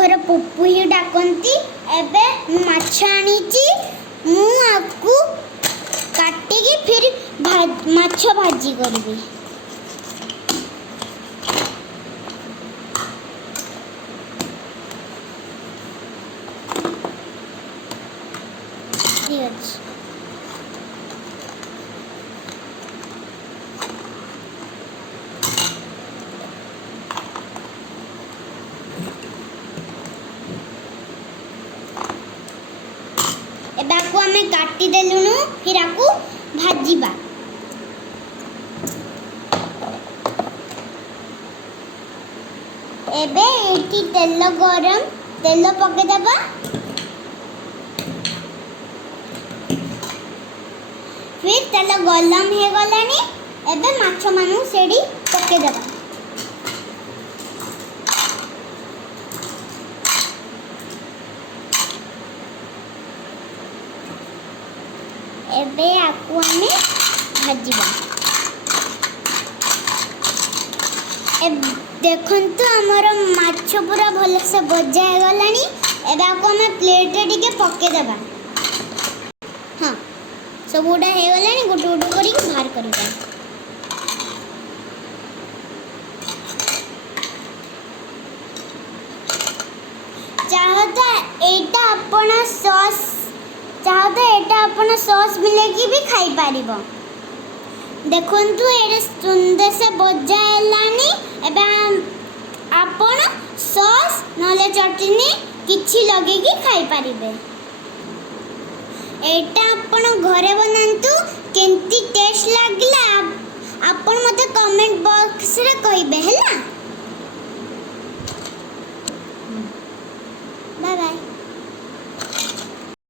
घर पप्पू ही डाकती। एबे माछ आनीची मु आपको काटिकी फिर माछ भाजी करबी। ठीक अछि। एबे आपको हमें काटी देलुनु फिर आपको भाजीबा। एबे एठी तेल गरम तेल पके देबा। फिर तेल गरम हे गलानी एबे माछ मानु सेडी पके देबा। एबे आपको हमें भाजीबा। देखंतु हमर माछ पूरा भल से भजा हे गलानी। एबे आपको हमें प्लेट रे टिके पके देबा। हां सब उडा हे गलानी गुड गुड करी बाहर करबा। चाहता एटा अपन सॉस चाहता एटा अपन सॉस मिलेकी भी खाई पारिबो। देखंतु एरे सुंदर से भजा हेलानी। एबे आपण सॉस नले चटनी किछि लगेकी खाई पारिबे। एटा आपण घरे बनांतु केंती टेस्ट लागला आपण मते कमेंट बॉक्स रे कहिबे हैला।